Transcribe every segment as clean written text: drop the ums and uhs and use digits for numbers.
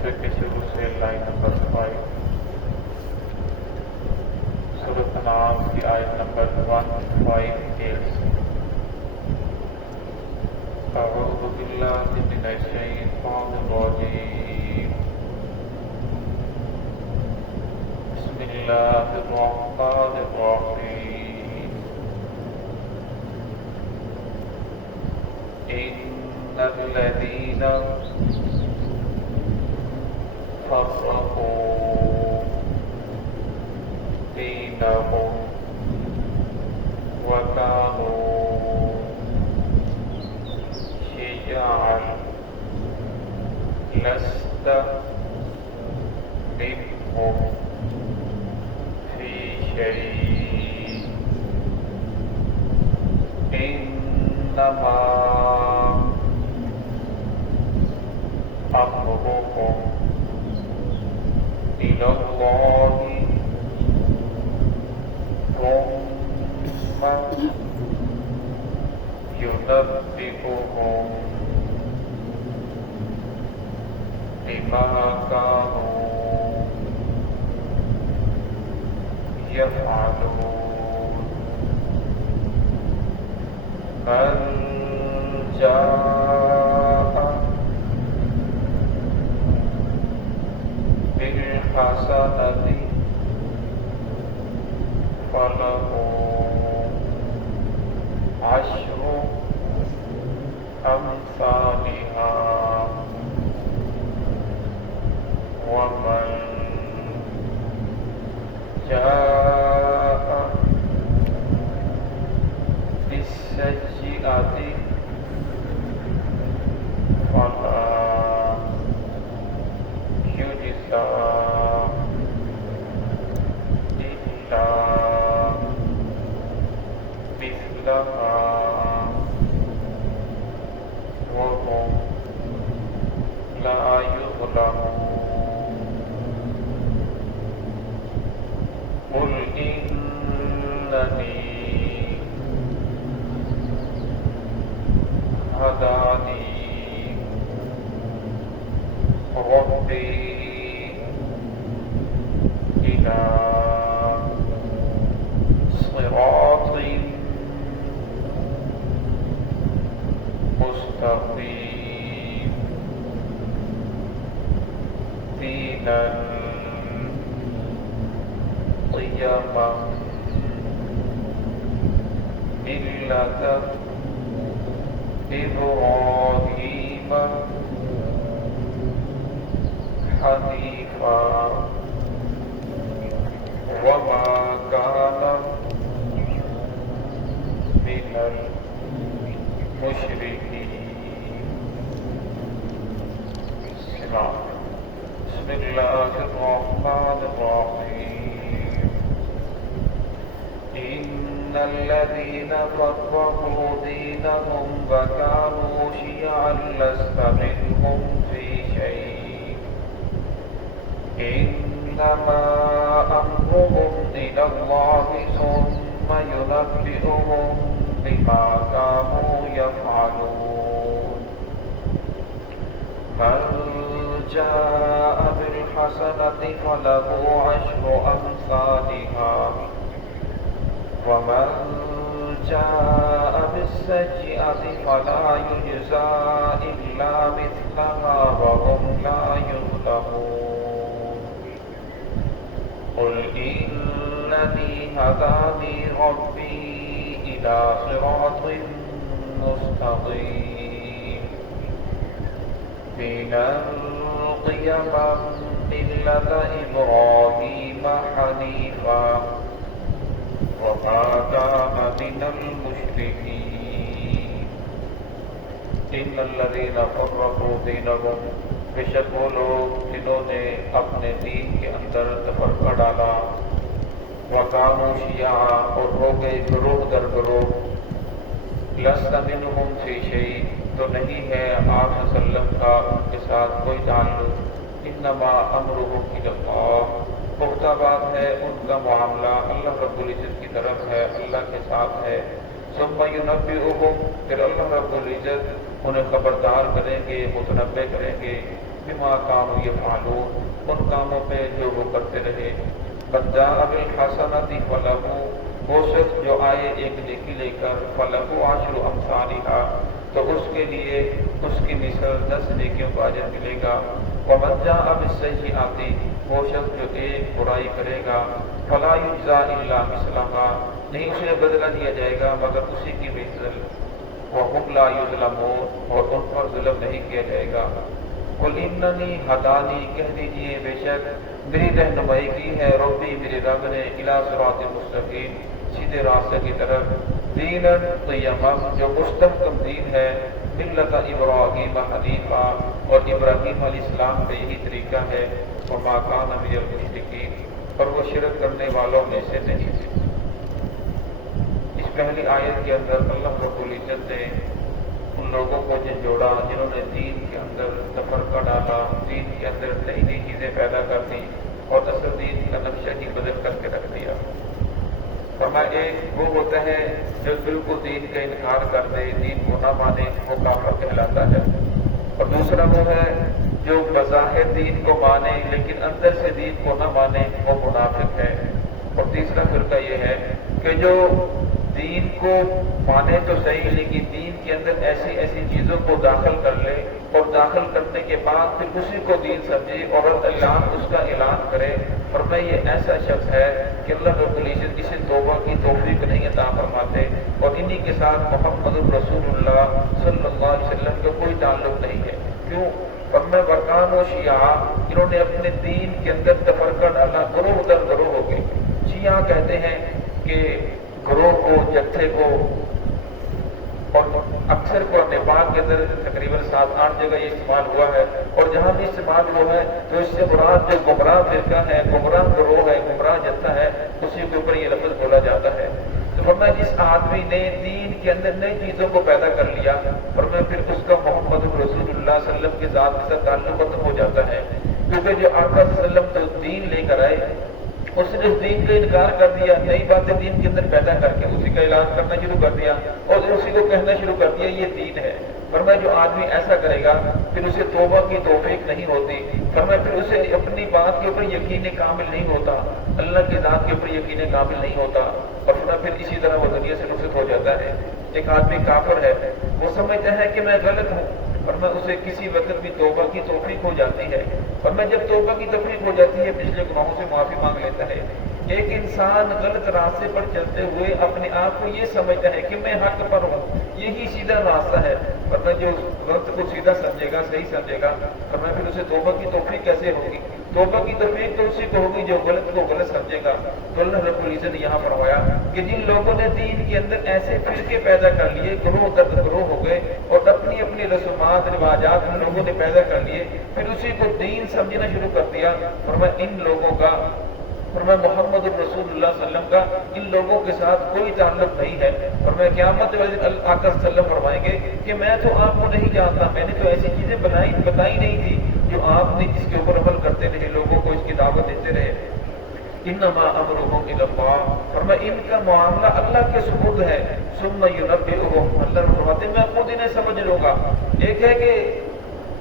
صفحے کے شروع سے لائن نمبر 5 سورۃ انعام کی آیت نمبر 158۔ اعوذ باللہ من الشیطان الرجیم، بسم اللہ الرحمن الرحیم۔ ان الذین فرقوا دینهم وكانوا شيعا لست منهم في شيء إنما أمرهم إلى الله ثم ينبئهم بما كانوا يفعلون۔ من جاء بالحسنة فله عشر أمثالها ومن جاء بالسيئة فلا يجزى إلا مثلها وهم لا يظلمون۔ قل إنني هداني ربي إلى صراط مستقيم دينا قيما ملة إبراهيم حنيفا وما كان من المشركين۔ بسم الله الرحمن الرحيم۔ إن الذين فرقوا دينهم وكانوا شيعا لست منهم في شيء إنما أمرهم إلى الله ثم ينبئهم بما كانوا يفعلون۔ من جاء بالحسنة فله عشر أمثالها ومن جاء بالسيئة فلا يجزى إلا مثلها وهم لا يظلمون۔ قل إنني هداني ربي إلى صراط مستقيم دينا قيما ملة إبراهيم حنيفا وما كان من المشركين۔ إن الذين فرقوا دينهم، بے شک وہ لوگ جنہوں نے اپنے دین کے اندر تفرقہ ڈالا، وَكَانُوا شِيَعًا اور ہو گئے گروہ در گروہ، لَسْتَ مِنْهُمْ فِي شَيْءٍ تو نہیں ہے آپ صلی اللہ علیہ وسلم کا ان کے ساتھ کوئی تعلق، إِنَّمَا أَمْرُهُمْ إِلَى اللَّهِ پختہ بات ہے ان کا معاملہ اللہ رب العزت کی طرف ہے، اللہ کے ساتھ ہے۔ ثم ينبئهم، پھر اللہ رب العزت انہیں خبردار کریں گے، متنبع کریں گے बिमा कानू यफ़अलून, उन कामों पे जो वो करते रहे। क़द जाअ बिल हसनति फलहु, वो शख्स जो आए एक नेकी लेकर, फलहु अश्रु अम्सालिहा, तो उसके लिए उसकी मिसल 10 नेकियों का अजर मिलेगा। वमन जाअ बिस्सय्यिअति, वो शख्स जो एक बुराई करेगा, फला युज्ज़ा इल्ला मिस्लहा, नहीं उसे बदला दिया जाएगा मगर उसी की मिसल। वहुम ला युज़लमून, और उन पर जुल्म नहीं किया जाएगा। कुल इन्ननी हदानी, कह दीजिए बेशक मेरी रहनुमाई की है रब्बी, मेरे रब ने, इला सिरातिल मुस्तकीम, सीधे रास्ते की तरफ, दीनन क़य्यमन, जो मुस्तहकम दीन है, मिल्लत इब्राहीम हनीफा, और इब्राहीम अलैहिस्सलाम का यही तरीका है। वमा कान मिनल मुशरिकीन, और वो शिरक करने वालों में से नहीं थे। इस पहली आयत के अंदर अल्लाह रब्बुल इज्जत ने उन लोगों को झंझोड़ा जिन्होंने दीन के अंदर तफरका डाला, दीन के अंदर नई नई चीज़ें पैदा कर दी और असल दीन का नक्शा ही बदल करके रख दिया। फरमाया एक वो होता है जो बिल्कुल दीन का इनकार कर दे, दीन को न माने, वो काफिर कहलाता है। और दूसरा वो है जो बज़ाहिर दीन को माने लेकिन अंदर से दीन को न माने, वो मुनाफिक है। और तीसरा फिरका ये है कि जो दीन को माने तो सही लेकिन दीन के अंदर ऐसी ऐसी चीज़ों को दाखिल कर ले और दाखिल करने के बाद फिर उसी को दीन समझे और अल्लाह उसका ऐलान करे। और मैं ये ऐसा शख्स है कि अल्लाह रब्बुल इज्जत इसे तौबा की तौफीक नहीं अता फरमाते, और इन्हीं के साथ मोहम्मद रसूलुल्लाह सल्लल्लाहु अलैहि वसल्लम का कोई ताल्लुक नहीं है। क्यों? और मैं वरकान व शिया, इन्होंने अपने दीन के अंदर तफरका डाला, ग्रोह दर ग्रोह हो गए। शिया कहते हैं कि ग्रोह को, जत्थे को, और अक्सर को नेपाल के अंदर तकरीबन 7-8 जगह ये इस्तेमाल हुआ है, और जहाँ भी इस्तेमाल हुआ है तो इससे मुराद जो गुमराह फिरका है, गुमराह ग्रोह है, गुमराह जत्था है, उसी के ऊपर ये लफ्ज बोला जाता है। तो फरमाया जिस आदमी ने दीन के अंदर नई चीज़ों को पैदा कर लिया, फरमाया फिर उसका मोहम्मद रसूलुल्लाह सल्लल्लाहु अलैहि वसल्लम के साथ ताल्लुक खत्म हो जाता है। क्योंकि जो आका सल्लल्लाहु अलैहि वसल्लम तो दीन लेकर आए, उसने उस दीन का इनकार कर दिया, नई बातें दीन के अंदर पैदा करके उसी का ऐलान करना शुरू कर दिया और उसी को कहना शुरू कर दिया ये दीन है। फरमाया जो आदमी ऐसा करेगा फिर उसे तौबा की तौफीक नहीं होती। फरमाया फिर उसे अपनी बात के ऊपर यकीन कामिल नहीं होता, अल्लाह की जात के ऊपर यकीन कामिल नहीं होता, और फिर इसी तरह वो दुनिया से रुखसत हो जाता है। एक आदमी काफिर है, वो समझता है कि मैं गलत हूँ, और मैं उसे किसी वक्त भी तौबा की तौफीक हो जाती है, और मैं जब तौबा की तौफीक हो जाती है पिछले गुनाहों से माफी मांग लेता है। एक इंसान गलत रास्ते पर चलते हुए अपने आप को ये समझता है कि मैं हक पर हूँ, यही सीधा रास्ता है, और मैं जो गलत को सीधा समझेगा, सही समझेगा, और मैं फिर उसे तौबा की तौफीक कैसे होगी? तौबा की तौफीक तो उसी को होगी जो गलत को गलत समझेगा। तो अल्लाह रब्बुल इज्जत ने यहाँ फरमाया कि जिन लोगों ने दीन के अंदर ऐसे फिरके पैदा कर लिए, ग्रोह दर ग्रोह हो गए, और अपनी अपनी रसूमात रिवाजात उन लोगों ने पैदा कर लिए, फिर उसी को दीन समझना शुरू कर दिया। फरमाया इन लोगों का, फरमाया मोहम्मद रसूलुल्लाह सल्लल्लाहु अलैहि वसल्लम का इन लोगों के साथ कोई ताल्लुक नहीं है। और मैं क़यामत वाले दिन आका सल्लल्लाहु फरमाएंगे कि मैं तो आपको नहीं जानता, मैंने तो ऐसी चीजें बताई नहीं थी जो आपने जिसके ऊपर अमल करते रहे, लोगों को इसकी दावत देते रहे। इन्नमा अमरुहु इलल्लाह, फरमाया इनका मामला अल्लाह के सुपुर्द है। सुम्मा युनब्बिउहुम, अल्लाह फरमाते हैं मैं खुद इन्हें समझ लूंगा। एक है कि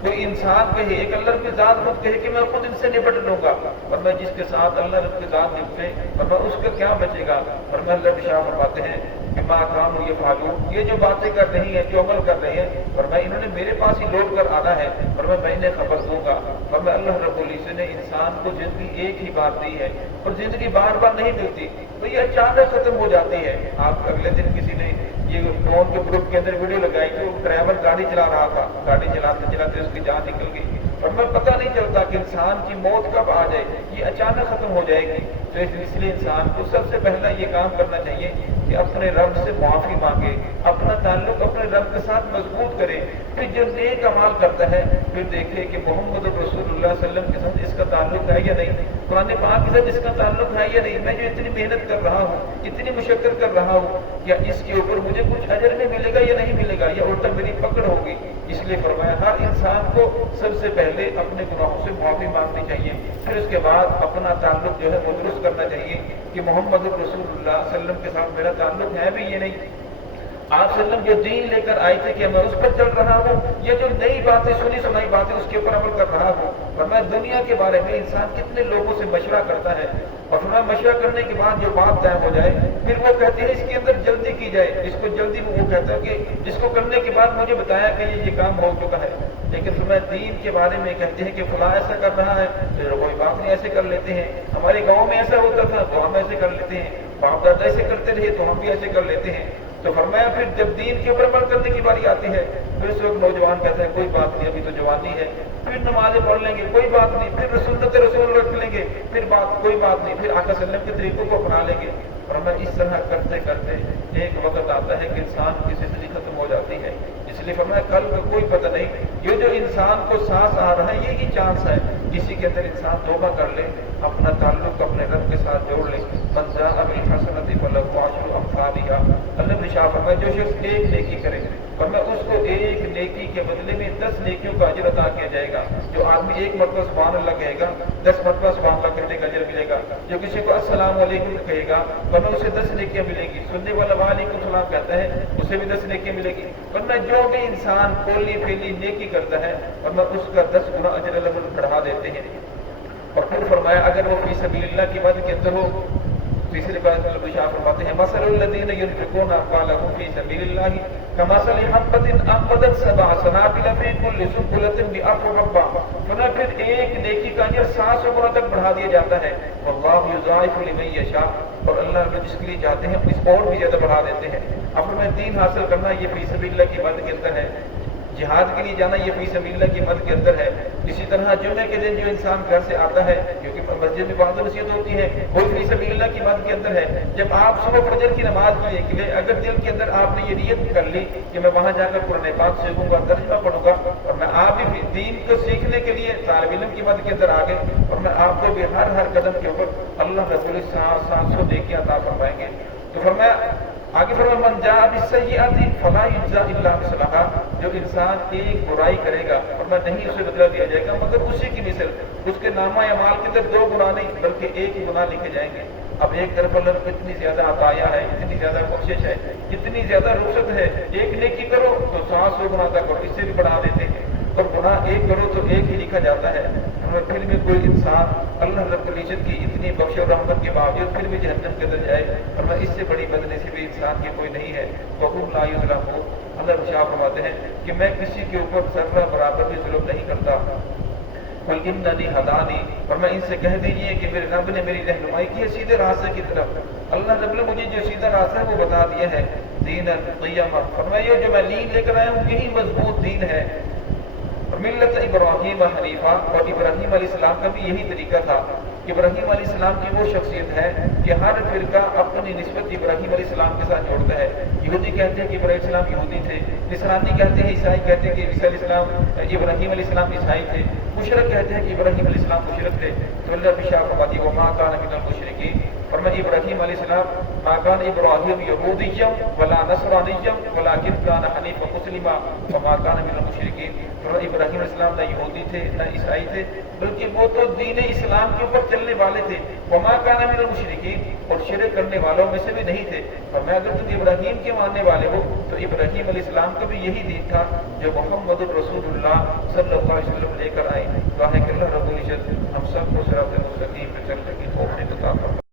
कोई इंसान कहे, एक अल्लाह की जात खुद कहे कि मैं खुद इनसे निपट लूंगा, और मैं जिसके साथ अल्लाह की जात निपटे और मैं उसका क्या बचेगा। और मैं अल्लाह शाह फरमाते हैं कि माँ काम ये फालू, ये जो बातें कर रही है, जो अमल कर रहे हैं, और मैं इन्होंने मेरे पास ही लौट कर आना है, और मैं इन्हें खबर दूंगा। और मैं अल्लाह रब्बुल इज्जत ने इंसान को जिंदगी एक ही बार दी है, और जिंदगी बार बार नहीं मिलती, तो ये अचानक खत्म हो जाती है। आप अगले दिन किसी ने ये फोन के ग्रुप के अंदर वीडियो लगाई कि वो ड्राइवर गाड़ी चला रहा था, गाड़ी चलाते चलाते उसकी जान निकल गई, और मैं पता नहीं चलता कि इंसान की मौत कब आ जाए, ये अचानक खत्म हो जाएगी। तो इसलिए इंसान को सबसे पहला ये काम करना चाहिए कि अपने रब से माफी मांगे, अपना ताल्लुक अपने रब के साथ मजबूत करे। फिर जो नेक अमाल करता है फिर देखे कि मोहम्मद रसूलुल्लाह सल्लल्लाहु अलैहि वसल्लम के साथ इसका ताल्लुक है या नहीं, कुरान पाक के साथ इसका ताल्लुक है या नहीं। मैं जो इतनी मेहनत कर रहा हूँ, इतनी मुशक्कत कर रहा हूँ, क्या इसके ऊपर मुझे कुछ अजर में मिलेगा या नहीं मिलेगा, या उल्टा मेरी पकड़ होगी। इसलिए फरमाया हर इंसान को सबसे पहले अपने गुनाहों से माफी मांगनी चाहिए, फिर उसके बाद अपना ताल्लुक जो है वो दुरुस्त करना चाहिए कि मोहम्मद रसूलुल्लाह सल्लल्लाहु अलैहि वसल्लम के साथ मेरा ताल्लुक है भी ये नहीं। आप सल्लम जो दीन लेकर आए थे कि मैं उस पर चल रहा हूँ, ये जो नई बातें सुनी सुनाई बातें उसके ऊपर अमल कर रहा हूँ। और मैं दुनिया के बारे में इंसान कितने लोगों से मशवरा करता है, और मैं मशवरा करने के बाद जो बात तय हो जाए फिर वो कहते हैं इसके अंदर जल्दी की जाए, इसको जल्दी वो कहता है कि जिसको करने के बाद मुझे बताया कि ये काम हो चुका है। लेकिन फिर मैं दीन के बारे में कहते हैं कि फलां ऐसा कर रहा है, फिर कोई बात नहीं ऐसे कर लेते हैं, हमारे गाँव में ऐसा होता था तो हम ऐसे कर लेते हैं, बाप दादा ऐसे करते रहे तो हम भी ऐसे कर लेते हैं। तो फरमाया फिर जब दीन के ऊपर अमल करने की बारी आती है फिर उस वक्त नौजवान कहते हैं कोई बात नहीं अभी तो जवानी है, फिर नमाजें पढ़ लेंगे कोई बात नहीं, फिर सुन्नत रसूल रख लेंगे फिर कोई बात नहीं, फिर आका सल्लम के तरीकों को अपना लेंगे। और मैं इस तरह करते करते एक वक्त आता है कि इंसान की जिंदगी खत्म हो जाती है। इसलिए फरमाया कल का कोई पता नहीं, ये जो इंसान को सांस आ रहा है यही चांस है, इसी के अंदर इंसान तौबा कर ले, अपना ताल्लुक अपने रब के साथ जोड़ ले। मंजा अभी हसनती फलक वाशु अमसालिहा, अल्लाह ने शाह फरमाया जो शख्स एक नेकी करे और मैं उसको एक नेकी के बदले में 10 नेकियों का अजर अता किया जाएगा। जो आदमी एक मरतबा सुभान अल्लाह कहेगा 10 मरतबा सुभान अल्लाह कहने का अजर मिलेगा। जो किसी को अस्सलाम वालेकुम कहेगा वरना उसे 10 नेकियां मिलेगी। सुनने वाला वालेकुम सलाम कहता है उसे भी 10 नेकियां मिलेगी। वरना जो भी इंसान कोली फेली नेकी करता है वरना उसका 10 गुना अजर अल्लाह बढ़ा देते हैं। और फिर फरमाया अगर वो फी सबीलिल्लाह की मदद के अंदर हो, तीसरी बात शाह फरमाते हैं मसलुल्लज़ीना युनफ़िक़ूना अम्वालहुम फी सबीलिल्लाह कमसली हब्बतिन अम्बतत सबअ सनाबिल फी कुल्ली सुंबुलतिन बिअफ़्र रब्बा। फिर एक नेकी का अजर 700 गुना तक बढ़ा दिया जाता है। वल्लाहु युज़ाइफ़ु लिमन यशा, और अल्लाह जिसके लिए चाहते हैं इस और भी ज्यादा बढ़ा देते हैं। अब मैं दीन हासिल करना ये फी सबीलिल्लाह की मदद के अंदर है, जिहाद के लिए जाना ये फी सबीलिल्लाह की मदद के अंदर है। इसी तरह जुमे के दिन जो इंसान घर से आता है क्योंकि मस्जिद में बात नसीहत होती है वो फी सबीलिल्लाह की मदद के अंदर है। जब आप सुबह फजर की नमाज के लिए अगर दिल के अंदर आपने ये नियत कर ली कि मैं वहां जाकर कुरान पाक सीखूंगा, तर्जुमा पढ़ूंगा, और मैं आप भी दीन को सीखने के लिए तालिब इल्म की मदद के अंदर आ गए, और मैं आपको भी हर कदम के ऊपर अल्लाह रसूल 700 नेकियां अता फरमाएंगे। तो फरमाया आगे फरमाया मन जा बिस्सय्यिअति फला युज्ज़ा इल्ला मिस्लहा, जो इंसान एक बुराई करेगा और मैं नहीं उसे बदला दिया जाएगा मगर उसी की मिसल, उसके नामा अमाल के अंदर 2 गुनाह नहीं बल्कि 1 ही गुनाह लिखे जाएंगे। अब एक तरफ अल्लाह ने इतनी ज्यादा अताया है, इतनी ज्यादा बख्शिश है, इतनी ज्यादा रुखसत है, एक नेकी करो तो 700 गुना तक और इससे भी बढ़ा देते हैं, और गुनाह एक करो तो 1 ही लिखा जाता है। और फिर भी कोई इंसान अल्लाह रब्बुल इज्जत की इतनी बख्श और रहमत के बावजूद फिर भी जहन्नम के अंदर जाए, और मैं इससे बड़ी बदनसीबी इंसान की कोई नहीं है। वहुम ला युज़लमून, अल्लाह शाह फरमाते हैं कि मैं किसी के ऊपर ज़र्रा बराबर भी जुल्म नहीं करता। कुल इन्ननी हदानी, और मैं इनसे कह दीजिए कि मेरे रब ने मेरी रहनुमाई की है सीधे रास्ते की तरफ। अल्लाह रब ने मुझे जो सीधा रास्ता है वो बता दिया है। दीनन क़य्यमा, फरमाया जो मैं दीन लेकर आया हूँ यही मजबूत दीन है। मिल्लत इब्राहीम हनीफा, और इब्राहीम अलैहिस्सलाम का भी यही तरीका था। इब्राहीम अलैहिस्सलाम की वो शख्सियत है कि हर फिरका अपनी निस्बत इब्राहीम अलैहिस्सलाम के साथ जोड़ता है। यहूदी कहते हैं कि इब्राहीम अलैहिस्सलाम यहूदी थे, निसरानी कहते हैं, ईसाई कहते हैं कि ईसा अलैहिस्सलाम इब्राहीम अलैहिस्सलाम ईसाई थे, मुशरिक कहते हैं कि इब्राहीम अलैहिस्सलाम मुशरिक थे। तो अल्लाह की शाह फरमाती व मा कान मिनल मुशरिकीन, और मैं इब्राहीम अलैहिस्सलाम मा कान इब्राहीम यहूदिय्यम वला नसरानिय्यम वलाकिन कान हनीफा मुस्लिमा व मा कान मिनल मुशरिकीन। तो इब्राहीम अलैहिस्सलाम न यहूदी थे न ईसाई थे बल्कि वो तो दीन इस्लाम के ऊपर चलने वाले थे। वमा कान मिनल मुशरिकीन, और शिरक करने वालों में से भी नहीं थे। और मैं अगर तुम इब्राहीम के मानने वाले हो तो इब्राहीम अलैहिस्सलाम का भी यही दीन था जो मुहम्मदुर रसूलुल्लाह सल्लल्लाहु अलैहि वसल्लम लेकर आए। दुआ है कि अल्लाह रब्बुल इज्जत हम सबको सिरात मुस्तकीम पे चलने की तौफीक अता फरमाए।